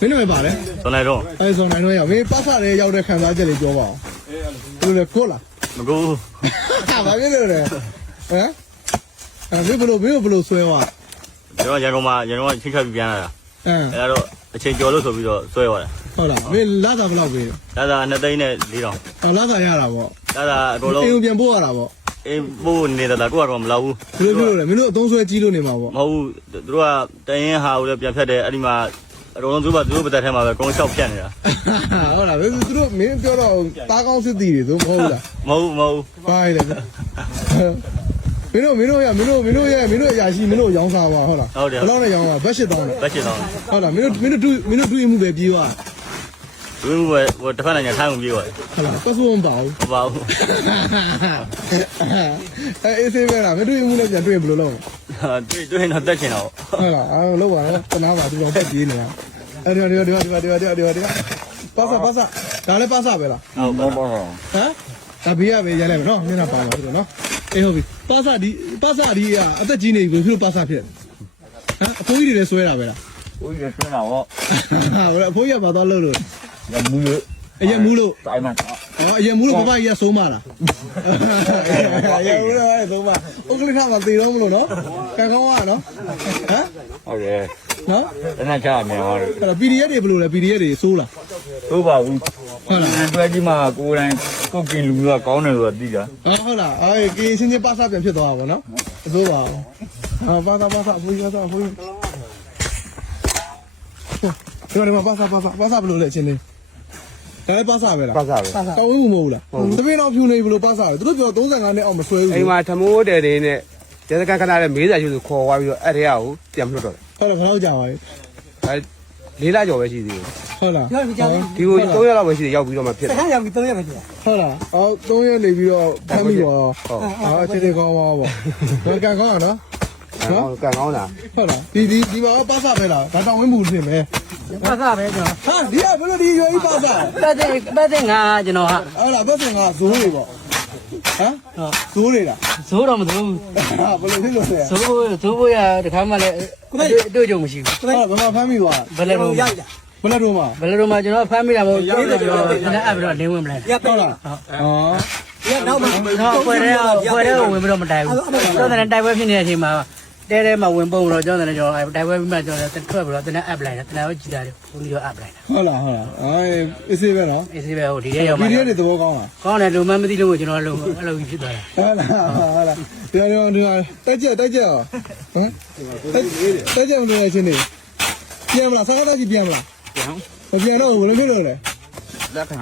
မင်းတို့ပဲပါလေဇွန်နိုင်တော့အဲဇွန်နိုင်တော့ရောက်မင်းပတ်စားလေးရောက်တဲ့ခံစားချက်လေးပြောပါဦးဘယ်လိုလဲခိုးလားမကူဟာဘာဖြစ်လို့လဲဟမ်အဲဘယ်လိုဆွဲသွားကျွန်တော်ရန်ကုန်ချင်းချက်ပြီးပြန်လာတာအဲ့တော့အချိန်ကျော်လို့ဆိုပြီးတော့ဆွဲသွားတယ်ဟုတ်လားမင်းလာတာဘယ်လောက်ပေးလာတာ2သိန်းနဲ့4တောင်ဟောလာတာရတာပေါ့လာတာအကုန်လုံးအိမ်ပြန်ပို့ရတာပေါ့အိမ်ပို့နေတာကိုကတော့မလောက်ဘူးဘယ်လိုလဲမင်းတို့အသုံးဆွဲကြီးလို့နေမှာပေါ့မဟုတ်ဘူးသူတို့ကတရင်ဟာကိုလည်းပြန်ဖြတ်တယ်အဲ့ဒီမှာအကုန်လုံးသူတို့ပတ်သက်ထဲမှာပဲကုန်းလျှောက်ဖြတ်နေတာဟုတ်လားသူတို့မင်းပြောတော့တားကောင်းစစ်တီတွေဆိုမဟုတ်လားမဟုတ်ဘာလဲမင်းတို့အရာရှိမင်းတို့ရောင်းစားပါဟုတ်လားဟုတ်တယ်ဘယ်လောက်နဲ့ရောင်းတာဘတ်ရှစ်တောင်းဟုတ်လားမင်းတို့တွေ့မှုပဲပြေးသွားတွေ့မှုပဲဟိုတစ်ဖက်နိုင်ငံထိုင်းဝင်ပြေးသွားဟုတ်လားပတ်စိုးမပါဘူးမပါဘူးအေးဆေးပဲလားမတွေ့မှုနဲ့ပြန်တွေ့ဘယ်လိုလုပ်တွေ့တော့တက်ချင်တော့ဟုတ်လားအားလုံးပါတော့တနာပါသူတော့ပတ်ပြေးနေတာအဲ့ဒီပါစာဒါလည်းပါစာပဲလားဟုတ်ပါဟမ်ဒါဘေးရပဲရိုင်းလိုက်မယ်နော်မျက်နှာပါပါဆိုတော့နော်အေးဟုတ်ပြီပါစာဒီကအသက်ကြီးနေပြီဘယ်လိုပါစာဖြစ်ဟမ်အဖိုးကြီးတွေလည်းဆွဲတာပဲလားဘိုးကြီးဆွဲတာဗောအဖိုးကြီးကဘာသွားလို့ရမူးလို့တိုင်းမှာအရင်မူးလို့ဘဘကြီးကဆုံးမလားအရင်မူးလို့ဆုံးမဥက္ကဋ္ဌကသေတော့မလို့နော်ကံကောင်းကနော်ဟမ်ဟုတ်တယ်နော်တနက်ချအမြန်သွားတယ်အဲ့တော့ PDF တွေဘယ်လိုလဲ PDF တွေစိုးလားစိုးပါဘူးဟုတ်လားတွဲကြီးမှာကိုယ်တိုင်ကုတ်ကင်လူကကောင်းတယ်ဆိုတာသိတာဟုတ်လားအေးကင်းချင်းပါစပြန်ဖြစ်သွားတာဗောနော်အစိုးပါဘူးပါစအဖိုးကြီးဒီမှာပါစဘယ်လိုလဲအချင်းလေးဒါလည်းပါစပဲလားပါစပဲတောင်းဝင်းမှုမဟုတ်လားတပင်းတော့ဖြူနေဘယ်လိုပါစလဲသူတို့ပြော35နှစ်အောက်မဆွဲဘူးအိမ်မှာထမိုးတယ်နဲ့ရဲစခန်းခဏနဲ့မေးစာရှိဆိုခေါ်သွားပြီးတော့အဲ့ထဲကိုပြန်မလွတ်တော့တယ်ဟုတ်တယ်ခဏကြာပါပြီအဲ4လကျော်ပဲရှိသေးတယ်ဟုတ်လားဒီကို3ရက်လောက်ပဲရှိသေးရောက်ပြီးတော့မှဖြစ်တယ်ခဏရောက်ပြီး3ရက်ပဲဖြစ်ဟုတ်လား3ရက်နေပြီးတော့ဖမ်းပြီးတော့အခြေအနေကောင်းပါပေါ့ဘယ်ကန်ကောင်းရနော်ကန်ကောင်းတာဟုတ်လားဒီမှာပါစပဲလားဒါတောင်းဝင်းမှုဖြစ်မယ်ပါစပဲကျွန်တော်ဟာဒီကဘယ်လိုဒီရွယ်ကြီးပါစပတ်တဲ့ငါကျွန်တော်ဟာဟုတ်လားပတ်တဲ့ငါဇိုးတွေပေါ့ဟမ်ဇိုးတွေလားဇိုးတော့မဇိုးဘူးဟာဘယ်လိုဖြစ်လို့လဲဇိုးဖို့ရတခါမှလည်းတွေ့ကြုံမရှိဘူးဟုတ်ဘယ်မှာဖမ်းမိသွားဘယ်လိုရိုက်တာဘယ်လိုတော့မှကျွန်တော်ဖမ်းမိတာမဟုတ်ဘူးကျွန်တော်အဲ့ပြီးတော့လင်းဝင်မလိုက်ဟုတ်လားရနောက်မှတော့ပွဲတဲ့ဝင်ပြီးတော့မတိုင်ဘူးကျွန်တော်တိုင်ပွဲဖြစ်နေတဲ့အချိန်မှာတဲမှာဝင်ပုံတော့ကျွန်တော်တိုင်ပွဲပြီးမှကျွန်တော်ထွက်ပြီးတော့တနက်အပ်လိုက်တာတနက်ကိုကြည်တာတယ်ဘုန်းကြီးတော့အပ်လိုက်တာဟုတ်လားအေးဆေးပဲနော်အေးဆေးပဲဟိုဒီရဲရောက်မှာဒီရဲတွေသဘောကောင်းလားကောင်းတယ်လူမမသိလို့ကျွန်တော်အဲ့လိုဖြစ်သွားတာဟုတ်လားဒီတက်ကြဟမ်တက်ကြမလို့ချင်းနေပြန်မလားစားကားကြီးပြန်မလားပြန်တော့ဘယ်လိုဖြစ်လို့လဲလက်ခံ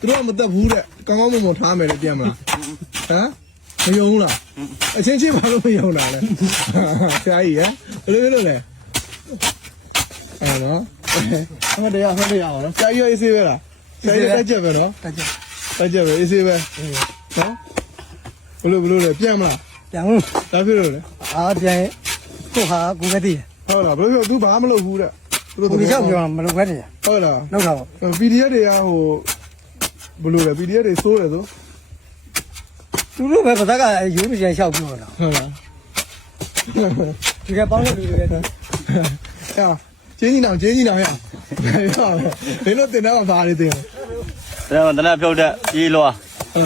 သူတို့မတက်ဘူးတဲ့ကောင်းမွန်ထားမယ်လေပြန်မလားဟမ်မယုံလားအချင်းချင်းဘာလို့မယုံတာလဲဆရာကြီးဟမ်ဘယ်လိုလဲအဲ့နော်ဟုတ်တယ်နော်ဆရာကြီးအေးဆေးပဲလားဆရာကြီးတက်ကြပဲနော်တက်ကြပဲအေးဆေးပဲနော်ဘယ်လိုလဲပြန်မလားပြန်ဘူးဒါဖြစ်လို့လေပြန်ကိုဟာကိုပဲတည်ဟုတ်လားဘယ်လိုသူဘာမလုပ်ဘူးတဲ့သူတို့ဒီကြောက်ပြောမလုပ်ပဲတည်ဟုတ်လားလောက်တာပေါ့ PDF တွေကဟိုဘယ်လိုလဲ PDF တွေစိုးတယ်ဆိုသူတို့ပဲဘာသာကရိုးမချင်လျှောက်ပြောတာဟုတ်လားဒီကပေါင်းတဲ့လူတွေလည်းကျင်းကြီးနောင်ရဘယ်လိုတင်တော့ဘာတွေတင်တနက်ဖြုတ်တဲ့ပြေးလွား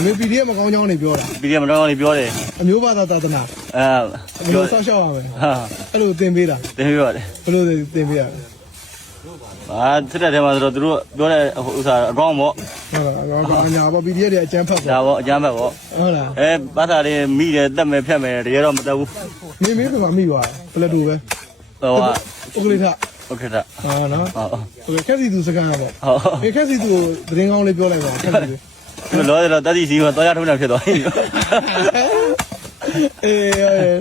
မင်း PDF မကောင်းကြောင်းနေပြောတာ PDF မကောင်းကြောင်းနေပြောတယ်အမျိုးဘာသာသာသနာဘယ်လိုဆောက်ရှောက်အောင်လဲအဲ့လိုတင်ပေးတာတင်ပေးပါတယ်ဘယ်လိုတင်ပေးရလဲစစ်တဲ့ထဲမှာဆိုတော့သူတို့ပြောတဲ့ဥစ္စာအကောင်းပေါ့ဟုတ်လားအညာပေါ့ PDF တွေအကျန်းဖတ်ပေါ့ဒါပေါ့အကျန်းဖတ်ပေါ့ဟုတ်လားဘာသာတွေမိတယ်တက်မယ်ဖြတ်မယ်တကယ်တော့မတက်ဘူးမင်းကမိသွားပလက်တူပဲဟိုဥက္ကဋ္ဌနော်ဟုတ်ခက်စီသူစကားပေါ့ခက်စီသူသတင်းကောင်းလေးပြောလိုက်ပါခက်စီလောတော့တတိစီမှာတော့ရထုံးတာဖြစ်သွားပြီအေး